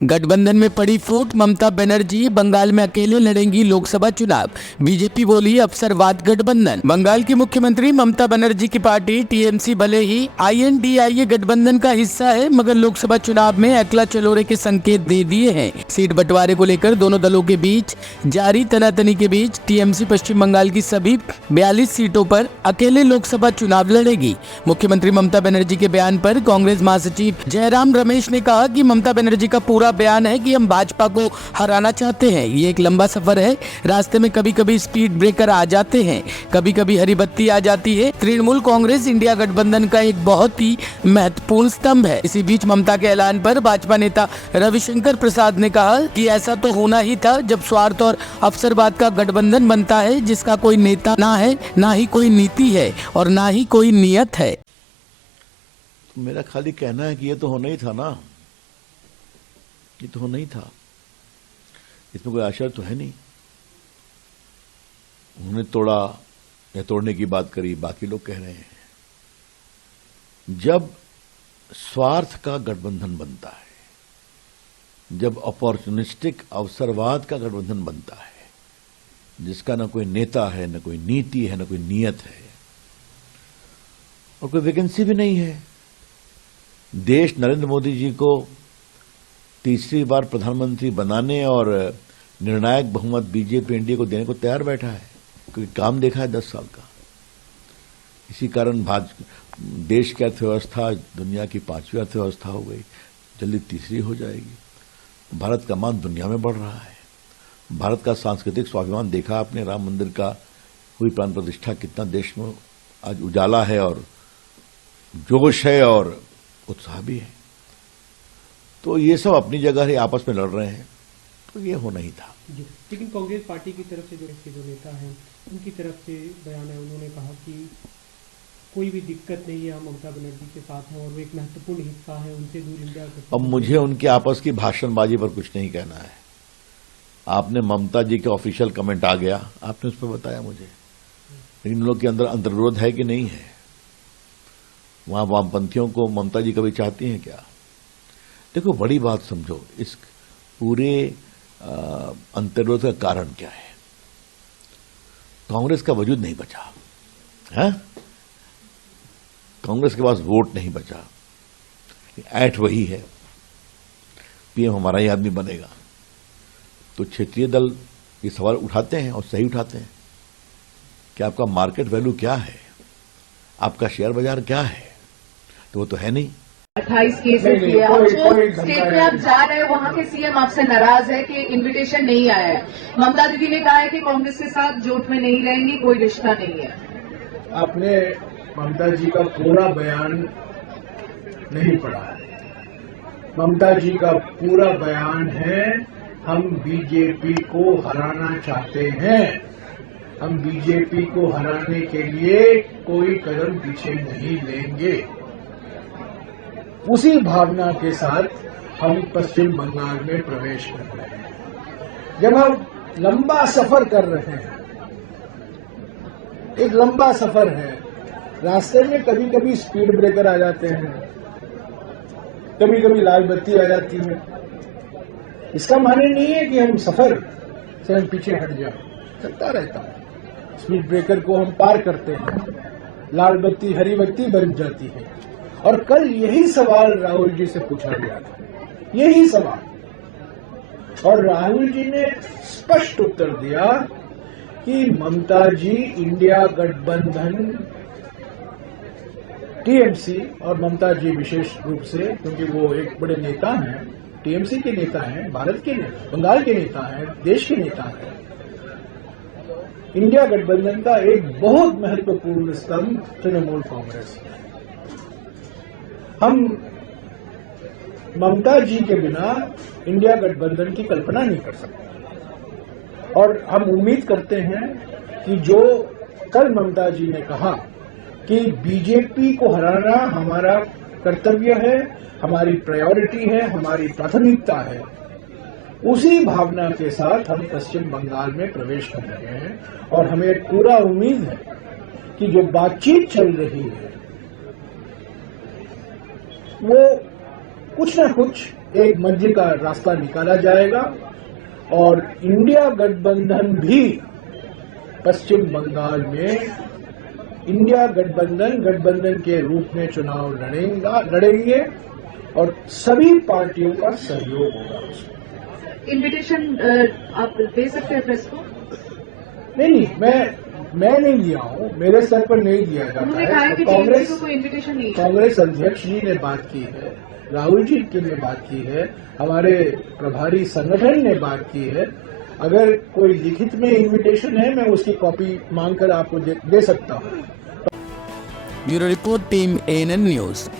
गठबंधन में पड़ी फूट, ममता बनर्जी बंगाल में अकेले लड़ेंगी लोकसभा चुनाव। बीजेपी बोली अवसरवाद गठबंधन। बंगाल की मुख्यमंत्री ममता बनर्जी की पार्टी टीएमसी भले ही आईएनडीआईए गठबंधन का हिस्सा है, मगर लोकसभा चुनाव में अकला चलोरे के संकेत दे दिए हैं। सीट बंटवारे को लेकर दोनों दलों के बीच जारी तनातनी के बीच टीएमसी पश्चिम बंगाल की सभी 42 सीटों पर अकेले लोकसभा चुनाव लड़ेगी। मुख्यमंत्री ममता बनर्जी के बयान पर कांग्रेस महासचिव जयराम रमेश ने कहा कि ममता बनर्जी का पूरा बयान है कि हम भाजपा को हराना चाहते हैं। ये एक लंबा सफर है, रास्ते में कभी कभी स्पीड ब्रेकर आ जाते हैं, कभी कभी हरी बत्ती आ जाती है। तृणमूल कांग्रेस इंडिया गठबंधन का एक बहुत ही महत्वपूर्ण स्तंभ है। इसी बीच ममता के ऐलान पर भाजपा नेता रविशंकर प्रसाद ने कहा कि ऐसा तो होना ही था जब स्वार्थ और अवसरवाद का गठबंधन बनता है, जिसका कोई नेता ना है, ना ही कोई नीति है और ना ही कोई नियत है। मेरा खाली कहना है कि ये तो होना ही था ना, ये तो होना ही था, इसमें कोई आशा तो है नहीं। उन्होंने तोड़ा या तोड़ने की बात करी, बाकी लोग कह रहे हैं। जब स्वार्थ का गठबंधन बनता है, जब अपॉर्चुनिस्टिक अवसरवाद का गठबंधन बनता है, जिसका ना कोई नेता है, ना कोई नीति है, ना कोई नियत है और कोई वैकेंसी भी नहीं है, देश नरेंद्र मोदी जी को तीसरी बार प्रधानमंत्री बनाने और निर्णायक बहुमत बीजेपी एनडीए को देने को तैयार बैठा है, क्योंकि काम देखा है 10 साल का। इसी कारण देश की अर्थव्यवस्था दुनिया की 5वीं अर्थव्यवस्था हो गई, जल्दी तीसरी हो जाएगी। भारत का मान दुनिया में बढ़ रहा है। भारत का सांस्कृतिक स्वाभिमान देखा आपने, राम मंदिर का हुई प्राण प्रतिष्ठा, कितना देश में आज उजाला है और जोश है और उत्साह भी है। तो ये सब अपनी जगह ही आपस में लड़ रहे हैं, तो ये होना ही था। लेकिन कांग्रेस पार्टी की तरफ से जो नेता हैं, उनकी तरफ से बयान है, उन्होंने कहा कि कोई भी दिक्कत नहीं है, हम ममता बनर्जी के साथ हैं और वो एक महत्वपूर्ण हिस्सा है, उनसे दूर इंडिया। अब मुझे उनके आपस की भाषणबाजी पर कुछ नहीं कहना है। आपने ममता जी के ऑफिशियल कमेंट आ गया, आपने उस पर बताया मुझे, लेकिन इन लोग के अंदर अंतर्विरोध है कि नहीं है? वहां वामपंथियों को ममता जी कभी चाहती हैं क्या? देखो, बड़ी बात समझो, इस पूरे अंतर्विरोध का कारण क्या है? कांग्रेस का वजूद नहीं बचा है, कांग्रेस के पास वोट नहीं बचा, ऐठ वही है, पीएम हमारा ही आदमी बनेगा। तो क्षेत्रीय दल ये सवाल उठाते हैं और सही उठाते हैं कि आपका मार्केट वैल्यू क्या है, आपका शेयर बाजार क्या है, तो वो तो है नहीं। 28 केसेस किए, अब जो स्टेट में आप जा रहे हैं वहां के सीएम आपसे नाराज है कि इनविटेशन नहीं आया है। ममता दीदी ने कहा है कि कांग्रेस के साथ जोट में नहीं रहेंगी, कोई रिश्ता नहीं है। आपने ममता जी का पूरा बयान नहीं पढ़ा है। ममता जी का पूरा बयान है, हम बीजेपी को हराना चाहते हैं, हम बीजेपी को हराने के लिए कोई कदम पीछे नहीं लेंगे। उसी भावना के साथ हम पश्चिम बंगाल में प्रवेश कर रहे हैं। जब हम लंबा सफर कर रहे हैं, एक लंबा सफर है, रास्ते में कभी कभी स्पीड ब्रेकर आ जाते हैं, कभी कभी लाल बत्ती आ जाती है। इसका माने नहीं है कि हम सफर से हम पीछे हट जाए, चलता रहता है। स्पीड ब्रेकर को हम पार करते हैं, लाल बत्ती हरी बत्ती बन जाती है। और कल यही सवाल राहुल जी से पूछा गया था, यही सवाल, और राहुल जी ने स्पष्ट उत्तर दिया कि ममता जी इंडिया गठबंधन, टीएमसी और ममता जी विशेष रूप से, क्योंकि वो एक बड़े नेता हैं, टीएमसी के नेता हैं, भारत के नेता, बंगाल के नेता हैं, देश के नेता हैं, इंडिया गठबंधन का एक बहुत महत्वपूर्ण स्तंभ तृणमूल कांग्रेस है। हम ममता जी के बिना इंडिया गठबंधन की कल्पना नहीं कर सकते और हम उम्मीद करते हैं कि जो कल ममता जी ने कहा कि बीजेपी को हराना हमारा कर्तव्य है, हमारी प्रायोरिटी है, हमारी प्राथमिकता है, उसी भावना के साथ हम पश्चिम बंगाल में प्रवेश कर रहे हैं। और हमें पूरा उम्मीद है कि जो बातचीत चल रही है वो कुछ न कुछ एक मध्य का रास्ता निकाला जाएगा और इंडिया गठबंधन भी पश्चिम बंगाल में इंडिया गठबंधन के रूप में चुनाव लड़ेंगे और सभी पार्टियों का सहयोग होगा उसमें। इनविटेशन आप दे सकते हैं प्रेस को? नहीं, मैं नहीं लिया हूँ, मेरे स्तर पर नहीं दिया जाता उन्होंने कहा है है। कि कांग्रेस को कोई इनविटेशन नहीं है। कांग्रेस अध्यक्ष जी ने बात की है, राहुल जी के लिए बात की है, हमारे प्रभारी संगठन ने बात की है। अगर कोई लिखित में इनविटेशन है, मैं उसकी कॉपी मांगकर आपको दे सकता हूँ। Bureau report, team ANN news.